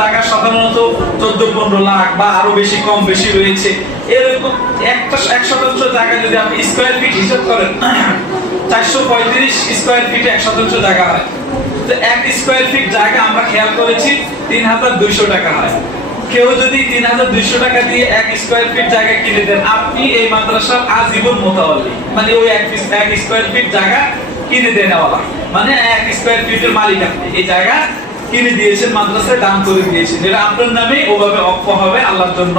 জায়গা সাধারণত 14-15 লাখ বা আরো বেশি কম বেশি রয়েছে। এরকম 1 শতাংশ জায়গা যদি আপনি স্কয়ার ফিট হিসাব করেন, 435 স্কয়ার ফিটে 1 শতাংশ জায়গা হয়। তো 1 স্কয়ার ফিট জায়গা আমরা খেয়াল করেছি 3200 টাকা হয়। কেউ যদি 3200 টাকা দিয়ে 1 স্কয়ার ফিট জায়গা কিনে দেন, আপনি এই মাদ্রাসার আজীবন মোতাওয়াল্লি, মানে ওই 1 স্কয়ার ফিট জায়গা কিনে দেওয়ালা, মানে 1 স্কয়ার ফিটের মালিক আপনি। এই জায়গা কিনে দিয়েছেন, মাদ্রাসায় দান করে দিয়েছেন, যেটা আপনার নামে ওভাবে অক্ষ হবে, আল্লাহর জন্য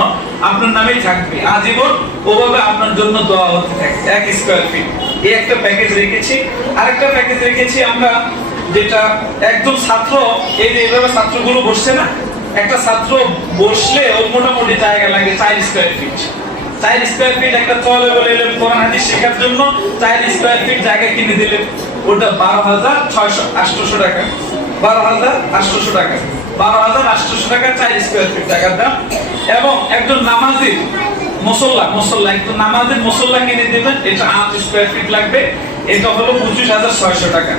আপনার নামেই থাকবে আজীবন, ওভাবে আপনার জন্য দোয়া হতে থাকবে। 1 স্কয়ার ফিট এই একটা প্যাকেজ রেখেছি। আরেকটা প্যাকেজ রেখেছি আমরা, যেটা একদম ছাত্র, এই যে এইভাবে ছাত্রগুলো বসছে না, একটা ছাত্র বসলে ওর মোটামুটি জায়গা লাগে 4 স্কয়ার ফিট। 4 স্কয়ার ফিট একটা তলে বলে এলেন কোরআন হাদিস শেখার জন্য 4 স্কয়ার ফিট জায়গা কিনে দিলেন, ওটা 12,800 টাকা। 12,800 টাকা, 12,800 টাকা 4 স্কয়ার ফিট জায়গার দাম। এবং একজন নামাজি মুসল্লা একটু নামাজের মুসল্লা কিনে দিবেন, এটা 8 স্কয়ার ফিট লাগবে, এটা হলো 25,600 টাকা।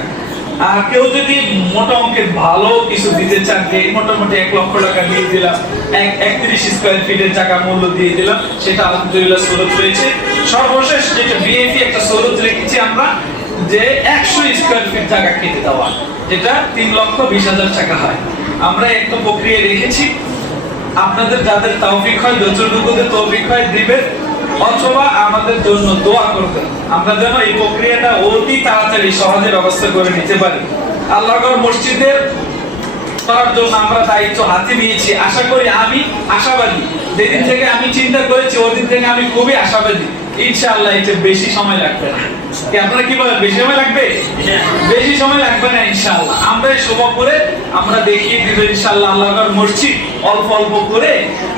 আর কেউ যদি মোটা অঙ্কের ভালো কিছু দিতে চান, যে মোটামুটি 1 লক্ষ টাকা দিয়ে দিলাম, 31 স্কয়ার ফিটের টাকা মূল্য দিয়ে দিলাম, সেটা আলহামদুলিল্লাহ সৌরত রয়েছে। সর্বশেষ যেটা বিএপি একটা সৌরত রেখেছি আমরা, যে 100 স্কয়ার ফিট জায়গা কিনে দেওয়া, যেটা 3,20,000 টাকা হয়। আমরা একটা প্রক্রিয়া রেখেছি, আপনাদের যাদের তৌফিক হয়, যতটুকুতে তৌফিক হয় দিবেন, অথবা আমাদের জন্য দোয়া করবেন, আমরা যেন এই প্রক্রিয়াটা অতি তাড়াতাড়ি সহজে ব্যবস্থা করে নিতে পারি। আল্লাহর মসজিদের করার জন্য আমরা দায়িত্ব হাতে নিয়েছি। আশা করি, আমি আশাবাদী, যেদিন থেকে আমি চিন্তা করেছি ওদিন থেকে আমি খুবই আশাবাদী, ইনশাআল্লাহ এটা বেশি সময় লাগবে না। কি আপনারা কি বলেন, বেশি সময় লাগবে? বেশি সময় লাগবে না ইনশাআল্লাহ। আমরা সময় করে আমরা দেখিয়ে দিব ইনশাআল্লাহ। আল্লাহর মসজিদ অল্প অল্প করে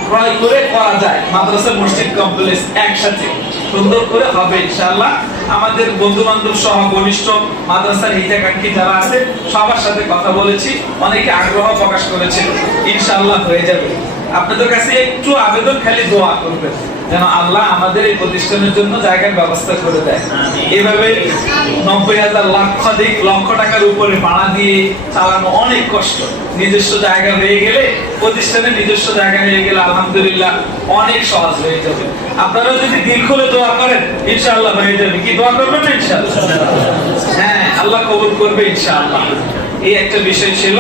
ক্রয় করে করা যায়, মাদ্রাসা মসজিদ কমপ্লেক্স একসাথে সুন্দর করে হবে ইনশাআল্লাহ। আমাদের বন্ধু বান্ধব সহ ঘনিষ্ঠ মাদ্রাসার হিতাকাঙ্ক্ষী যারা আছে সবার সাথে কথা বলেছি, অনেকে আগ্রহ প্রকাশ করেছিল, ইনশাআল্লাহ হয়ে যাবে। আপনাদের কাছে একটু আবেদন, খালি দোয়া করবেন যেন আল্লাহ আমাদের এই প্রতিষ্ঠানের জন্য জায়গার ব্যবস্থা করে দেয়। এভাবে 90,000 লক্ষ টাকার উপরে ভাড়া দিয়ে চালানো অনেক কষ্ট। নিজস্ব জায়গা হয়ে গেলে, প্রতিষ্ঠানের নিজস্ব জায়গা হয়ে গেলে আলহামদুলিল্লাহ অনেক সহজ হয়ে যাবে। আপনারা যদি দিল খুলে দোয়া করেন ইনশাআল্লাহ হয়ে যাবে। কি দোয়া করবেন না ইনশাআল্লাহ? হ্যাঁ, আল্লাহ কবুল করবে ইনশাআল্লাহ। এই একটা বিষয় ছিল।